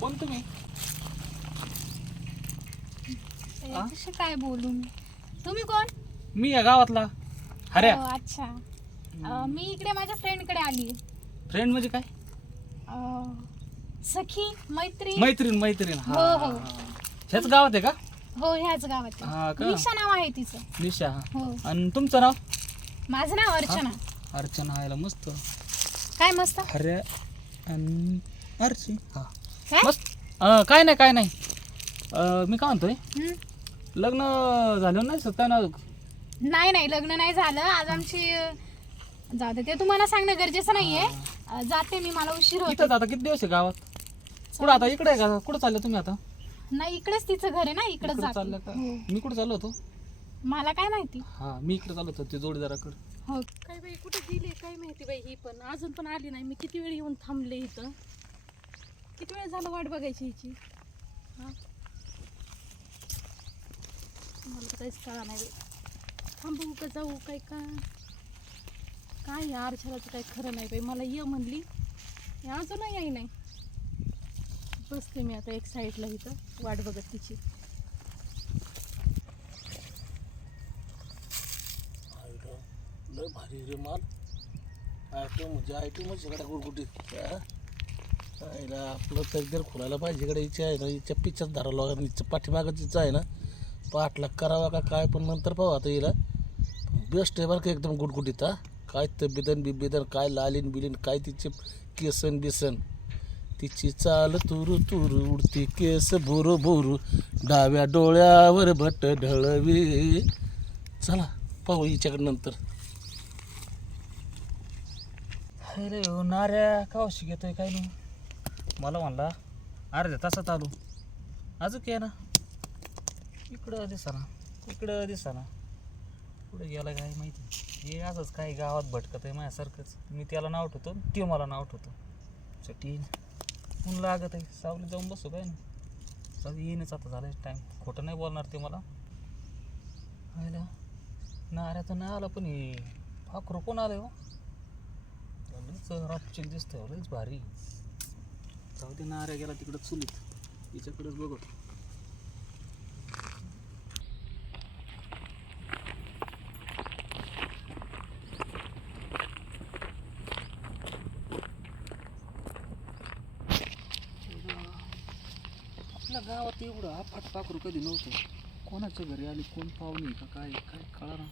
कोण तुम्ही हा? काय बोलू मी? तुम्ही कोण? मी या गावातला. हऱ्या. अं, अच्छा. अं, मी इकडे माझ्या फ्रेंडकडे आली. फ्रेंड म्हणजे काय? सखी मैत्री. मैत्रीण मैत्रीण. हा, हो, हो. हा, हा. ह्याच गावात आहे का? हो ह्याच गावात. हा का? निशा नाव आहे तिचं. निशा हो. आणि तुमचं नाव? माझं नाव अर्चना. अर्चना आयला मस्त. काय मस्त? हऱ्या आणि अर्ची. हा. काय? मस्त. अं, काय नाही काय नाही. अं, मी काय म्हणतोय? हं? लग्न झालं नाही सत्ता ना नाही नाही लग्न नाही झालं. आज आमची अं, जाऊ दे ते तुम्हाला सांगणं गरजेचं नाहीये. अं, जाते मी मला उशीर होतो इथंच आता किती दिवस आहे गावात? कुठं आता? इकडे आहे का? कुठं चालले तुम्ही आता? नाही इकडेच तिचं घर आहे ना इकडेच इकडे जाते. चाललं का हो. मी कुठे चाललो होतो? मला काय माहिती? हा मी इकडे चाललो होतो ते जोडीदाराकडे. हो. काय बाई कुठे गेली काय माहिती बाई ही पण. अजून पण आली नाही. मी किती वेळ येऊन थांबले इथं? किती वेळ झालं वाट बघायची हिची? हां? मला काहीच कळा नाही बाई. थांबू का जाऊ? काय का? काय या अर्चनाचं काय खरं नाही बाई. मला ये म्हणली. अजूनही याही नाही. बसते मी आता एक साईडला इथं. वाट बघत तिची. लय भारी रे माल. आयटम म्हणजे आयटम सगळ्या गुडगुटीत आईला आपलं तरी खुलायला पाहिजे इकडे इच्छा आहे ना हिच्या पिच्च्याच लागेल लागत हिच्या इच्छा आहे ना पाठलाग करावा का काय पण नंतर पाहू आता हिला. बेस्ट आहे बरं का एकदम गुटगुटीत हा. काय तब्येतन बिब्येतन काय लालीन बिलीन काय तिचे केसन बिसन. तिची चाल तुरु तुरु उडती केस भुरू भुरू डाव्या डोळ्यावर भट ढळवी. चला पाहू हिच्याकडे नंतर. अरे हो नाऱ्या कावशी घेतोय काय नाही. मला म्हणला अर्ध्या तासात आलो. अजून आहे ना. इकडं दिसाना इकडं दिसाना. पुढे गेला काय माहिती. हे असंच काही गावात भटकत आहे माझ्यासारखंच. मी त्याला नाव ठेवतो ते मला नाव ठेवतो. चटीन ऊन लागत आहे सावली जाऊन बसू काय ना. सावली येईनच आता झालं टाईम खोटं नाही बोलणार ते मला. आयला तर नाही आला पण हे पाखरू कोण आलं हो? लईच दिसतंय हो, लईच भारी. जाऊ दे नाऱ्या गेला तिकडं चुलीत. तिच्याकडंच बघत आपल्या गावात एवढं आफाट पाखरू कधी नव्हतं. कोणाच्या घरी आली कोण पाहुणे का काय काय कळा ना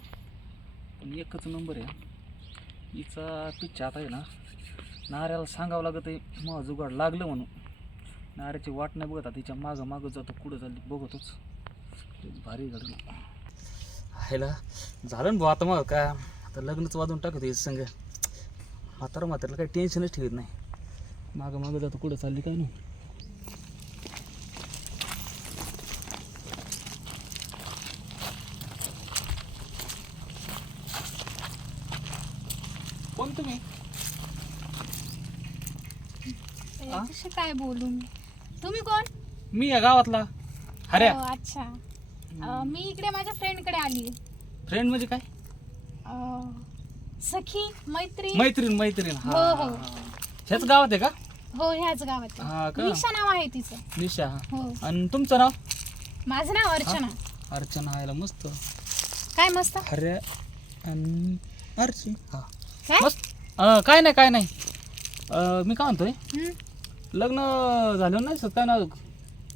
पण एकच नंबर आहे. हिचा पिच्छा आता आहे ना नाऱ्याला सांगावं लागत आहे मग जुगाड लागलं म्हणून. नाऱ्याची वाट नाही बघत आता तिच्या मागं मागं जातो कुठं चालली बघतोच. भारी घडलं. हायला झालं ना भाऊ आता मग काय? आता लग्नच वाजून टाकत हे संग. म्हातारा म्हाताऱ्याला काही टेन्शनच ठेवत नाही. मागं मागं जातो कुठं चालली काय नाही कोण तुम्ही हा? कशी काय बोलू मी. तुम्ही कोण? मी या गावातला. हऱ्या. हो, अच्छा. अं, मी इकडे माझ्या फ्रेंडकडे आली. फ्रेंड म्हणजे काय? सखी मैत्री. मैत्रीण मैत्रीण. हा, हो. ह्याच गावात आहे का? हो ह्याच गावात. हा का? निशा नाव आहे तिचं. निशा हा. हो. आणि तुमचं नाव? माझं नाव अर्चना. अर्चना आयला मस्त. काय मस्त? आणि अर्ची हा. काय? मस्त. अं, काय नाही काय नाही. अं, मी काय म्हणतोय? हं? लग्न झालं नाही सत्ता ना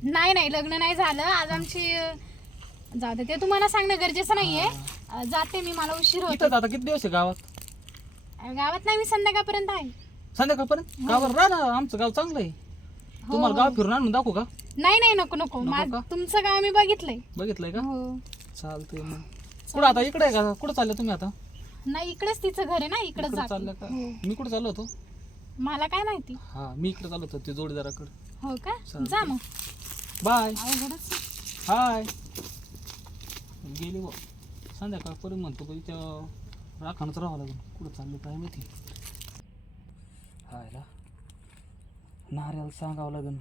नाही नाही लग्न नाही झालं. आज आमची अं, दे ते तुम्हाला सांगणं गरजेचं नाहीये. अं, जाते मी मला उशीर होतो आता किती दिवस आहे गावात? गावात नाही मी संध्याकाळपर्यंत आहे. संध्याकाळपर्यंत? गावावर राहा ना आमचं गाव चांगलं आहे हो, तुम्हाला गाव फिरून आणून दाखवू का? नाही नाही नको नको. मा- का? तुमचं गाव मी बघितलंय. बघितलंय का? हो. चालतंय मग. कुठं आता? इकडे आहे का? कुठं चालले तुम्ही आता? नाही इकडेच तिचं घर आहे ना इकडेच इकडे जाते. चाललं का? हो. मी कुठं चाललो होतो? मला काय माहिती? हा मी इकडे चाललो होतो ते जोडीदाराकडे. हो का? चालतंय. जा मग. बाय. अवघडच हाय. गेली बा संध्याकाळपर्यंत म्हणतो पण त्या राखणच राहावं लागेल. कुठं चाललं काय माहिती? हायला. नाऱ्याला सांगावं लागेल.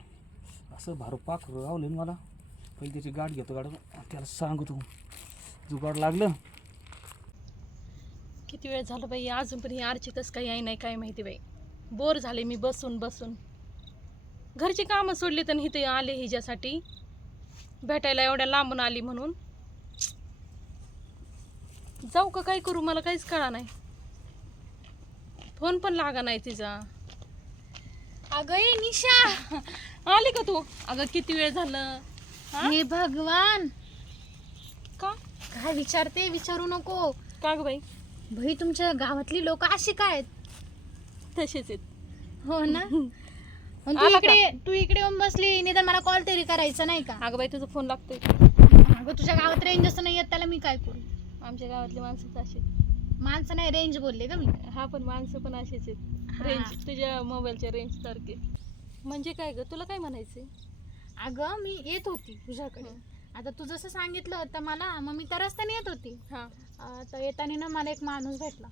असं भारू पाक रावले मला. पहिले त्याची गाठ घेतो गाड त्याला सांगतो. जुगाड लागलं. किती वेळ झालं बाई? अजून पण ही आरची कसं काही आहे नाही काय माहिती बाई. बोर झाले मी बसून बसून. घरची कामं सोडली तर इथे आले हिच्यासाठी. भेटायला एवढ्या लांबून आली म्हणून. जाऊ का काय करू? मला काहीच कळा नाही. फोन पण लागा नाही तिचा. अगं ए निशा! आली का तू? अगं किती वेळ झालं? हा? हे भगवान! का? काय विचारते? विचारू नको. का ग बाई? भाई तुमच्या गावातली लोक अशी काय आहेत? तसेच आहेत. हो ना? तू आला का? इकडे तू इकडे येऊन बसली निदान मला कॉल तरी करायचा नाही का? अगं बाई तुझा फोन लागतोय. अगं तुझ्या गावात रेंज असं नाही येत त्याला मी काय करू? आमच्या गावातली माणसंच असे माणसं नाही रेंज बोलले का मी. हा पण माणसं पण असेच आहेत. हा. रेंज तुझ्या मोबाईलच्या रेंज सारखे. म्हणजे काय ग तुला काय म्हणायचंय? अगं मी येत होती तुझ्याकडे. आता तू जसं सांगितलं होतं मला मग मी तर रस्त्याने येत होती. हा. अं, तर येताना ना मला एक माणूस भेटला.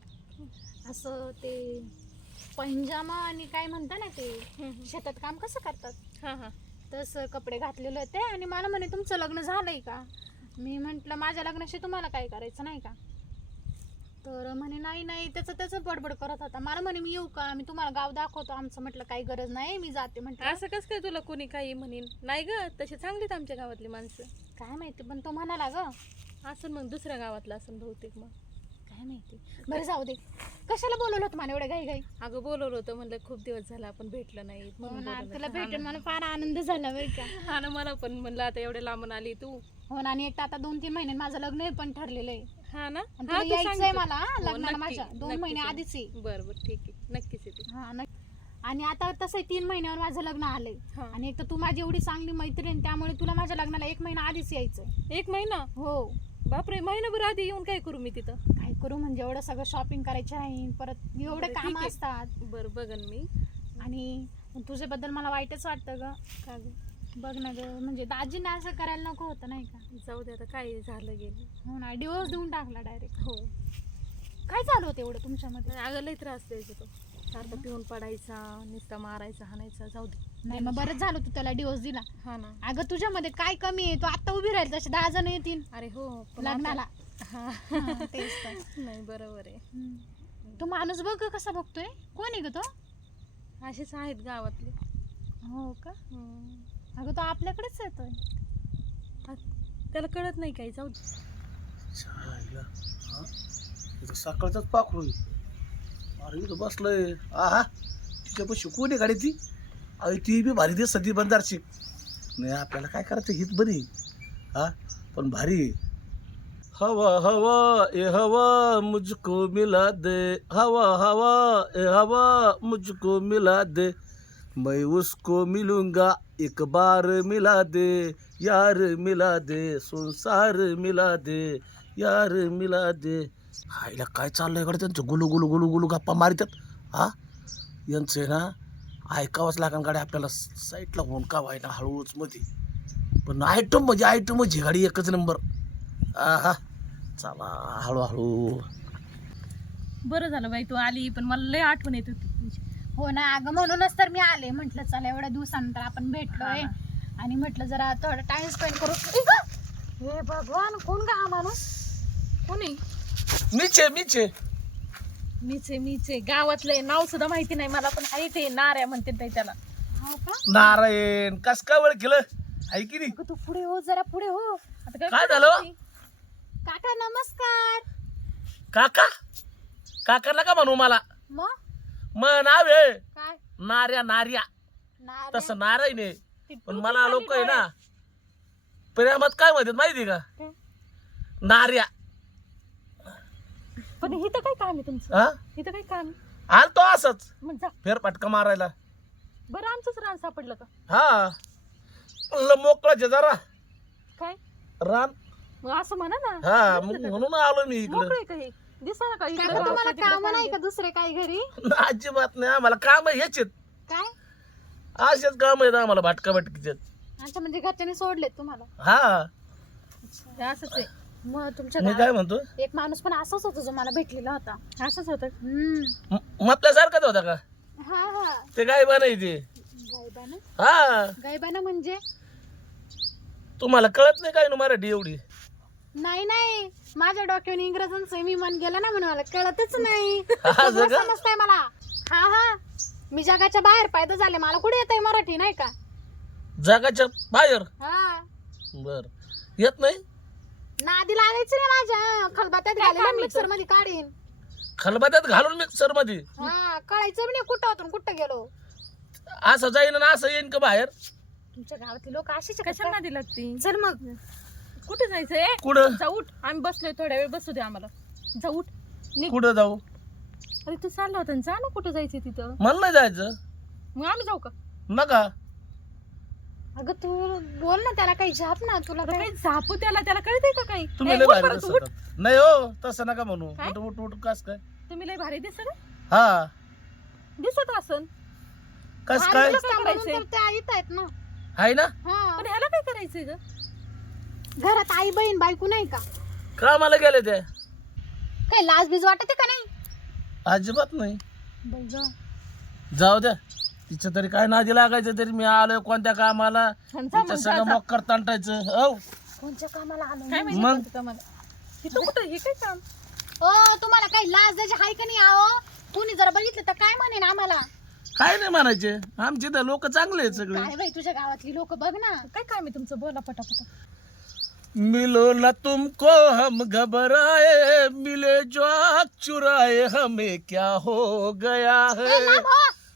असं ते पंजामा आणि काय म्हणता ना ते शेतात काम कसं करतात? हा हा. तसं कपडे घातलेले होते आणि मला म्हणे तुमचं लग्न झालंय का? मी म्हंटल माझ्या लग्नाशी तुम्हाला काय करायचं नाही का? तर म्हणे नाही नाही त्याचं त्याचं बडबड करत होता. मला म्हणे मी येऊ का? मी तुम्हाला गाव दाखवतो आमचं म्हटलं काही गरज नाही मी जाते म्हटलं. असं कसं काय तुला कोणी काही म्हणेन? नाही ग तसे चांगलीत आमच्या गावातली माणसं. काय माहिती पण तो म्हणाला ग. असं मग दुसऱ्या गावातलं असं बहुतेक मग. काय माहिती? बरं जाऊ दे. कशाला बोलवलं होतं मला एवढ्या घाई घाई अगं बोलवलं होतं. म्हणलं खूप दिवस झाला आपण भेटलं नाही. हो म्हणून ना बोलवलं तुला भेटून. मला फार आनंद झाला बरं का. हा ना मला पण. म्हणलं आता एवढे लांबून आली तू. हो ना आणि एक तर आता दोन तीन महिन्यात माझं लग्न हे पण ठरलेलं आहे. हा ना? आणि तुला तू यायचंय. मला हा, लग्नाला नक्की, माझ्या. दोन महिने. आधीच आहे. बरं बरं ठीक आहे. नक्कीच येते. हा नक्की. आणि आता तसं तीन महिन्यावर माझं लग्न आलंय. हा. आणि एक तर तू माझी एवढी चांगली मैत्रीण त्यामुळे तुला माझ्या लग्नाला एक महिना आधीच यायचंय. एक महिना? हो. बापरे महिनाभर आधी येऊन काय करू मी तिथं? काय करू म्हणजे एवढं सगळं शॉपिंग करायचे आहे परत एवढे बरं, ठीक काम आहे. असतात. बरं बघन मी. आणि तुझ्याबद्दल मला वाईटच वाटतं ग. का ग? बघ ना ग म्हणजे दाजीने असं करायला नको होतं नाही का? जाऊ दे आता काय झालं गेलं? हो ना डिवोर्स देऊन टाकला डायरेक्ट हो. काय झालं होतं एवढं तुमच्यामध्ये? अगं लय त्रास द्यायचा तो. सारखं पिऊन पडायचा नुसता मारायचा हाणायचा जाऊ दे. नाही मग बरंच झालं तू त्याला डिवोर्स दिला. हा ना. अगं तुझ्यामध्ये काय कमी आहे? तू आता उभी राहील तसे दहा जण येतील. अरे हो पण आता- लग्नाला. हा. हा, तेच तर. नाही बरोबर आहे. हम्म. तो माणूस बघ ग कसा बघतोय. कोण आहे ग तो? असेच आहेत गावातले. हो का? हम्म. अगं तो आपल्याकडेच येतोय. आ- त्याला कळत नाही काही जाऊ दे. हा? सकाळचाच पाखरू आहे. अरे इथं बसलोय. आहा तिच्यापाशी कोण आहे गाडी ती? अरे ती बी भारी दिसत ती बंदारची नाही आपल्याला काय करायचं? हीच बरी. हा पण भारी आहे. हवा हवा ए हवा मुझको मिला दे. हवा हवा ए हवा मुझको मिला दे. मैं उसको मिलूंगा एक बार मिला दे. यार मिला दे संसार मिला दे. यार मिला दे. हायला काय चाललंय इकडे त्यांचं? गुलू गुलू गुलू गुलू गप्पा मारितात हा? यांचं आहे ना ऐकावंच लागेल गाडी आपल्याला. साईडला होऊन का व्हायना हळूच मध्ये. पण आयटम म्हणजे आयटम म्हणजे गाडी एकच नंबर. हा हा चला हळूहळू. बरं झालं बाई तू आली पण मला लय आठवण येत होती तुझी. हो ना अगं म्हणूनच तर मी आले. म्हटलं चला एवढ्या दिवसानंतर आपण भेटलोय. हा आणि म्हटलं जरा थोडा टाइम स्पेंड करू! हे भगवान कोण का हा माणूस? कोणी मीचे मीचे. मीचे मीचे. गावातलं नाव सुद्धा माहिती नाही. मला पण आहे. ते नाऱ्या म्हणते ताई त्याला. हो का? नारायण कस काय वेळ केलं आहे की नाही? अगं तू पुढे हो जरा पुढे हो. आता काय झालं? काका नमस्कार. काका? काका नका म्हणू मला. मग? मग नाव आहे. काय? नार्या नार्या. नारे. तसं नारायण आहे. ती पण मला लोक आहे ना. प्रेमात काय म्हणतात माहिती का? काय? नार्या पण इथं काय काम आहे तुमचं? हा? इथं काय काम आहे? आलतो असंच. मग जा. फेरफटका मारायला. बरं आमचंच रान सापडलं का? हा. म्हणलं मोकळाचे जरा. काय? रान. मग असं म्हणा ना. हा मग म्हणून आलो मी इकडं. मोकळे का हे? दिसा ना का इकडे काका तुम्हाला तिकडे काम नाही. का दुसरे काय घरी? अजिबात नाही. आम्हाला काम हेच आहेत. काय? असेच काम आहेत आम्हाला भाटका भाटकीचे अच्छा म्हणजे घरच्यांनी सोडलेत तुम्हाला. हा. हे असंच आहे. मग तुमच्या मी गावात काय म्हणतो? एक माणूस पण असाच होता जो मला भेटलेला होता. असंच होतं? हम्म. म- होता का? हा हा. ते काय गायबाना? हा. गायबाना म्हणजे? तुम्हाला कळत नाही काय ना मराठी एवढी? नाही नाही. माझ्या डोक्यावर इंग्रजांचं मी मन गेलं ना म्हणून मला कळतच नाही. सगळं? समजतंय मला? हा हा. मी जगाच्या बाहेर पैदा झाले मला कुठे येत मराठी नाही का? जगाच्या बाहेर? हा. बर. येत नाही? नादी लागायचं नाही माझ्या. खलबात्यात घालेलं मिक्सरमध्ये काढीन. खलबत्यात घालून मिक्सरमध्ये हा कळायचं बी नाही कुठं होतं कुठं गेलो. असं जाईन आणि असं येईन का बाहेर? तुमच्या गावातले लोक अशीच कशाला नादी लागती? चल मग. कुठे जायचंय? कुठं? जाऊ उठ. आम्ही बसलोय थोड्या वेळ बसू दे आम्हाला. जाऊ उठ. निघ. कुठं जाऊ? अरे तू चालला होता ना, जा ना कुठं जायचं तिथं. मला नाही जायचं. मग आम्ही जाऊ का? नका. अगं तू बोल ना त्याला काही झाप ना तुला काही झापू त्याला त्याला कळते का काही? तुम्ही ए, लय उठ भारी बरं, तू उठ. दिसतात नाही हो तसं नका म्हणू. काय? उठ उठ उठ कस काय? तुम्ही लय भारी दिसत हा. दिसत असन. कस भारी काय? दिसतं म्हणून करायचंय? तर त्या येत आहेत ना. आहे ना? हा. पण ह्याला काय करायचंय ग? घरात आई बहीण बायको नाही का? का मला गेले ते. काही लाज बीज वाटते का नाही? अजिबात नाही. बाई गं. जाऊ द्या. तिच्या तरी काय नादी लागायचं तरी मी आलोय कोणत्या कामाला? जा, सगळं जा. मक्कर तांटायचं. हो कोणच्या कामाला आलो? काय माहिती मग? कोणतं कामाला? तिथं कुठं? हे काय काम? ओ तुम्हाला काही लाज द्यायची हाय का नाही आहो? कुणी जर बघितलं तर काय म्हणेन आम्हाला? काय नाही म्हणायचे. आमचे तर लोक चांगले आहेत सगळे. काय बाई तुझ्या गावातली लोक बघ ना. काय काम आहे तुमचं? बोला पटापटा. मिलो न तुमको हम घबराए मिले जो चुराए हमें क्या हो गया है?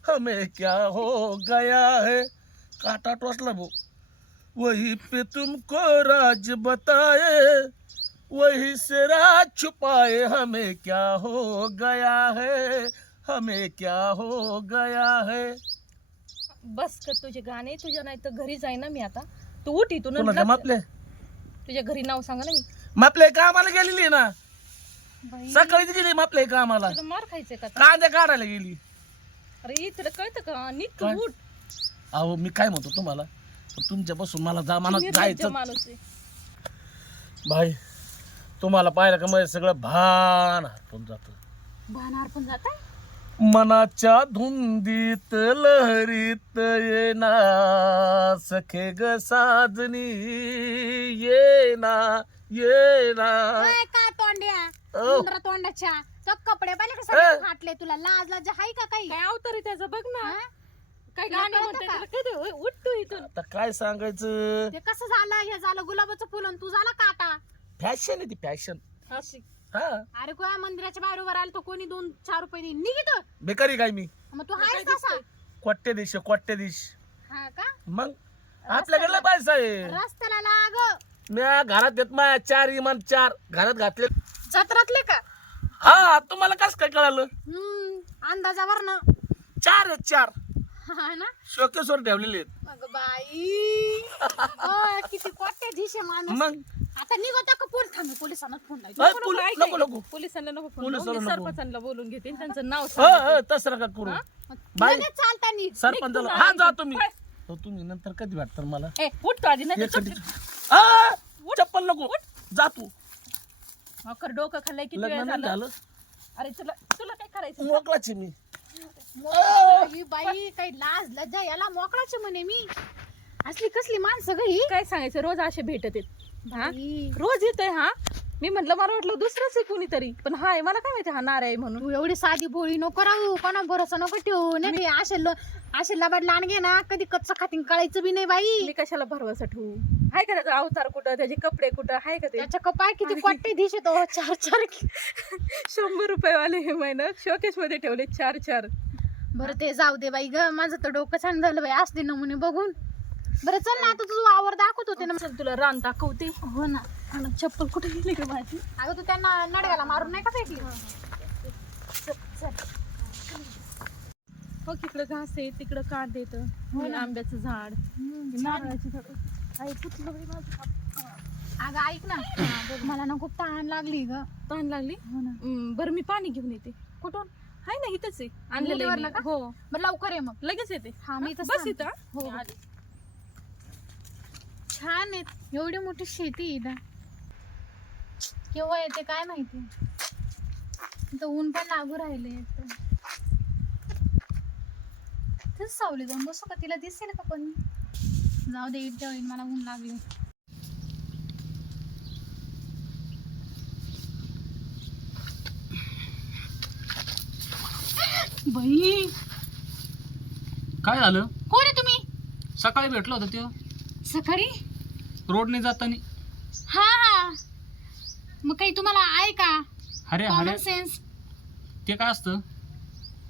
हमें क्या हो गया है? काटा टोचला भाऊ वही पे तुमको राज बताए वही से राज छुपाए। हमें क्या हो गया है? हमें क्या हो गया है? बस कर तुझे गाणे तुझ्या नाही तर घरी जाई ना मी आता. तू उठ इथून आणि मापले. तुझ्या घरी नाव सांगा ना मी. मापले कामाला गेलेली ना? बाई. सकाळीच गेली मापले कामाला तुला मार खायचंय का? कांद्या काढायला गेली. अरे तुला कळतं का? नीट तू काय? उठ. अहो मी काय म्हणतो तुम्हाला? तुमच्यापासून मला जा निर्लज्ज जायचं. माणूस आहे. भाई तुम्हाला पाहिलं का माझं सगळं भान हरपून जात? भानार पण जात मनाच्या धुंदीत लहरीत येना सखे ग साजनी येना येना तोंड्या. उंदरा तोंडाच्या. कपडे पाहिले ए. कसे फाटले तुला? लाज लाज हाय का काही? काय अवतार आहे त्याचं? बघ ना. हा? काय तुला गाणे कळतं म्हणते का? होय, उठ तू इथून. आता काय सांगायचं? ते कसं झालं? हे झालं गुलाबाचं फुल आणि तू झाला काटा. फॅशन आहे ती फॅशन अशी. हा. अरे कोणा मंदिराच्या बाहेर उभं राहिलं तो कोणी दोन चार रुपये देईन. निघित बेकारी काय मी? मग तू काय आहेस तसा. कोट्टे दिश कोट्टे दिश. हा का? मग? आपल्याकडे लय पैसा आहे. रस्त्याला लाग. मी घरात येत माया चार इमान चार. घरात घातले जत्रातले का? हा तुम्हाला कस काय कळालं? हम्म अंदाजावर ना. चार आहेत चार. हा ना? शोकेश्वर ठेवलेले आहेत. मग बाई. ओ, किती कोट्या दिशे माणूस. मग? आता निघतो का पोलीस थांब पोलिसांना फोन लावतो नको नको पोलिसांना नको फोन पोलिसांना लावू. मी नको. सरपंचांना बोलून घेते आणि त्यांचं नाव हो सांग हो तसं नका करू. बाई. लगेच चालता नीट. सरपंचाला हा. जा तुम्ही. काय? हो तुम्ही नंतर कधी वाटतं मला? ए उठ तू आधी नाही एक आ, चप्पल नको. जा तू. अकर डोकं खाल्लंय किती लग्न वेळ नाही झालं? झालं. अरे तुला तुला काय करायचं? मोकळाची मी. बाई बाई काही लाज लज्जा याला मोकळाचे म्हणे मी. असली कसली माणसं गई काय सांगायचं? रोज असे भेटत आहेत. हा? बाई, रोज येतोय हा? मी म्हटलं मला वाटलं दुसरंच आहे कोणीतरी. पण हाय मला काय माहिती हा नार आहे म्हणून. तू एवढी साधी बोळी नको राहू. कोणा भरोसा नको ठेवू. नाही ते असे लो- असे लबाड लांडगे ना. कधी कच्चं खातीन कळायचं बी नाही बाई. मी कशाला भरवसा ठेवू? हाय का त्याचा अवतार कुठं? त्याचे कपडे कुठं? हाय का ते? त्याच्या कपाय किती? कोट्टे दिशे तो. चार चार शंभर रुपये वाले हे महिना शोकेशमध्ये ठेवले चार चार. बरं ते जाऊ दे बाई ग. माझं तर डोकं छान झालं बाई. असते नमुने बघून. बरं चल ना आता तुझं वावर दाखवत होते ना चल तुला रान दाखवते. हो ना. हा चप्पल कुठे गेली का माझी? अगं तू त्यांना नडव्याला मारून नाही का फेकली? हो. तिकडं घास आहे तिकडं कांद येत आंब्याचं झाड. नारळाची झाड. आई पुतलं बाई माझं? अगं ऐक ना. मला ना खूप तहान लागली ग. तहान लागली? हो ना. हम्म, बरं मी पाणी घेऊन येते. कुठून? हाय ना इथंच आहे. आणलेलं आहे. का? हो. बरं लवकर ये मग. लगेच येते. हा, मी इथंच बस थांबते. इथं हो, मी हो. आले. छान आहेत. एवढी मोठी शेती इथं. केव्हा येते काय माहिती? इथं ऊन पण लागू राहिले. तेच सावली जाऊन बसू का? तिला दिसेल का पण जाऊ दे इथे होईल मला ऊन लागले बाई! काय झालं? कोण आहे तुम्ही? सकाळी भेटलो होतो त्यो. सकाळी? रोडने जाताना? हा. हा मग काही तुम्हाला आहे का? अरे कॉमन सेन्स ते काय असतं?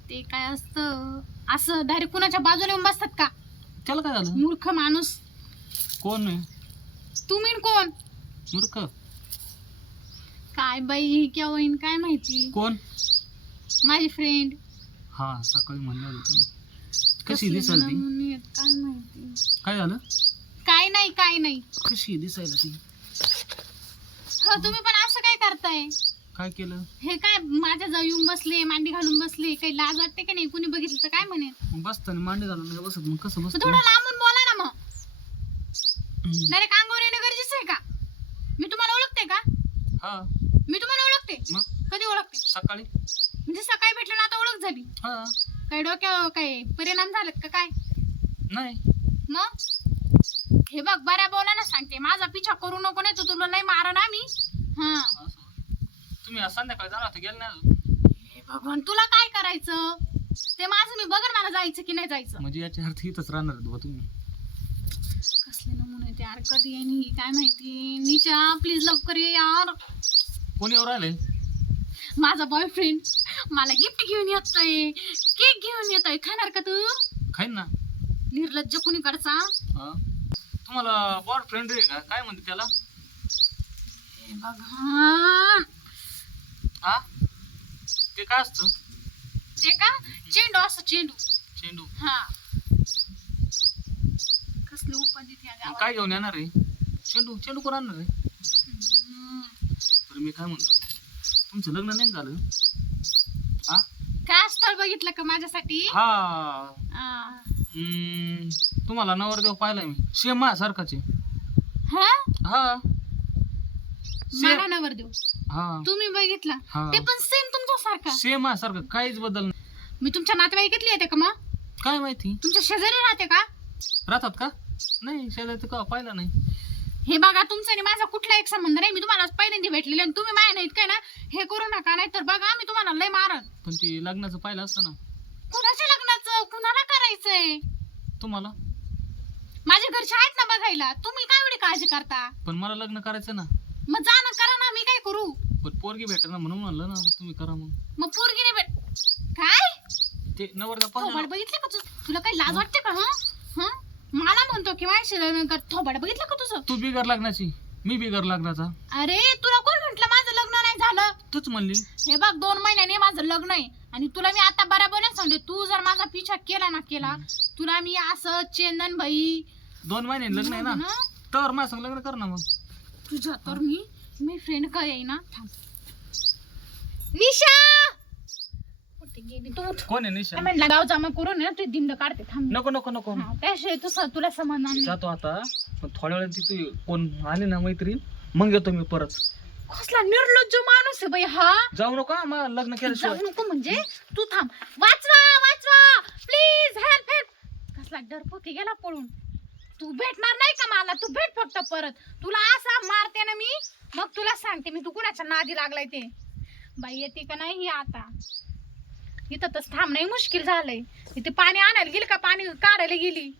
ते काय असतं? असं डायरेक्ट कुणाच्या बाजूला येऊन बसतात का? त्याला काय झालं? मूर्ख माणूस. कोण आहे? तुम्ही न कोण? मूर्ख. काय बाई केव्हा होईन काय माहिती? कोण? माझी फ्रेंड हा सकाळी म्हणलं होतं तुम्ही. कशी दिसायला ती? काय माहिती? काय झालं? काय नाही काय नाही. कशी दिसायला ती? हो तुम्ही पण असं काय करताय? काय केलं? हे काय माझ्या जाऊ येऊन बसले मांडी घालून बसले काही लाज वाटते की नाही? कुणी बघितलं तर काय म्हणेल मग बसताना मांडी घालून नाही बसत मग कसं बसत? थोडं लांबून बोला ना मग. डायरेक्ट अंगावर येणं गरजेचं आहे का? मी तुम्हाला ओळखते का? हा. मी तुम्हाला ओळखते. मग? कधी ओळखते? सकाळी? म्हणजे सकाळी भेटलं ना आता ओळख झाली. हा. काही डोक्यावर काय परिणाम झालेत का काय? नाही. मग? हे बघ बऱ्या बोला ना सांगते. माझा पिछा करू नको नाही तर तुला नाही मारा ना मी हा. तुम्ही आज संध्याकाळी जाणार होते गेले नाही अजून? हे भगवान तुला काय करायचं? ते माझं मी बघर मला जायचं की नाही जायचं. म्हणजे याच्या अर्थ इथंच राहणार आहेत बुवा तुम्ही. कसले नमुने ते यार कधी येईन ही काय माहिती? निशा प्लीज लवकर ये यार. कोणी येऊ राहिले? माझा बॉयफ्रेंड मला गिफ्ट घेऊन येतोय. केक घेऊन येतोय. खाणार का तू? खाईन ना. निर्लज्ज कुणीकडचा हा. तुम्हाला बॉड फ्रेंड आहे का? काय म्हणते त्याला? हे हा? ते काय असतं? ते का? चेंडू असं चेंडू. चेंडू. हा. कसले उपाधी त्या मग गावात. काय घेऊन येणार आहे? चेंडू चेंडू कोण आणणार आहे? हम्म. तर मी काय म्हणतोय तुमचं लग्न नाही झालं? हा? काय स्थळ बघितलं का माझ्यासाठी? हा. आ. हम्म, तुम्हाला नवरदेव पाहिलाय मी. सेम माझ्यासारखाचे हा? हा. मला सेम नवर देऊ हा. तुम्ही बघितला. हा. ते पण सेम तुमच्या सारखा सेम माझ्यासारखं. काहीच बदल नाही. मी तुमच्या नातेवाईकातली येते का मग? काय माहिती? तुमच्या शेजारी राहते का? राहतात का? नाही शेजारी का पाहिला नाही. हे बघा तुमचा आणि माझा कुठला एक संबंध नाही. मी तुम्हाला पहिल्यांदा भेटलेले आणि तुम्ही माझ्या नाहीत काय ना हे करू नका. नाही तर बघा मी तुम्हाला लय मारन. पण ते लग्नाचं पाहिलं असतं ना. कुणाच्या लग्नाचं? कुणाला करायचंय? तुम्हाला? माझ्या घरचे आहेत ना बघायला. तुम्ही काय एवढी काळजी करता? पण मला लग्न करायचं ना. मग जा ना करा ना मी काय करू? पण पोरगी भेटेल ना म्हणून म्हणलं ना तुम्ही करा मग. मग पोरगी नाही भेट काय? ते थोबाड पाहिलं बघितलं का तू? तुला काही लाज वाटते का हं? हं? मला म्हणतो की माझ्या लग्न कर थोबाड बघितलं का तुझं? तू बिगर लग्नाची. मी बिगर लग्नाचा. अरे तुला कोण म्हंटल माझं लग्न नाही झालं? तूच म्हणली. हे बघ दोन महिन्याने माझं लग्न आहे. आणि तुला मी आता बऱ्याबर सांगते तू जर माझा पिछा केला ना केला तुला मी असं चंदन भाई दोन महिने लग्न आहे ना? तर माझ्या संग लग्न कर ना मग. तुझ्या तर मी मी फ्रेंड का येईना? थांब. निशा! कुठे गेली तू? उठ. कोण आहे निशा? म्हणला गाव जमा करून आहे ना तू दिंड काढते थांब. नको नको नको. हा, त्याशिवाय तुझं तुला समजणार नाही. जातो आता. पण थोड्या वेळात ती तू कोण आली ना मैत्रीण मग येतो मी परत. कसला निर्लज्ज माणूस आहे बाई हा. जाऊ नका मग लग्न केल्याशिवाय जाऊ नको म्हणजे तू थांब. वाचवा वाचवा. प्लीज हेल्प हेल्प कसला डरपोकी गेला पळून. तू भेटणार नाही का मला? तू भेट फक्त परत. तुला असा मारते ना मी मग तुला सांगते मी तू कुणाच्या नादी लागलाय ते. बाई येते का नाही ही आता? इथं तर थांबणं मुश्किल झालंय. इथे पाणी आणायला गेली का? पाणी काढायला गेली.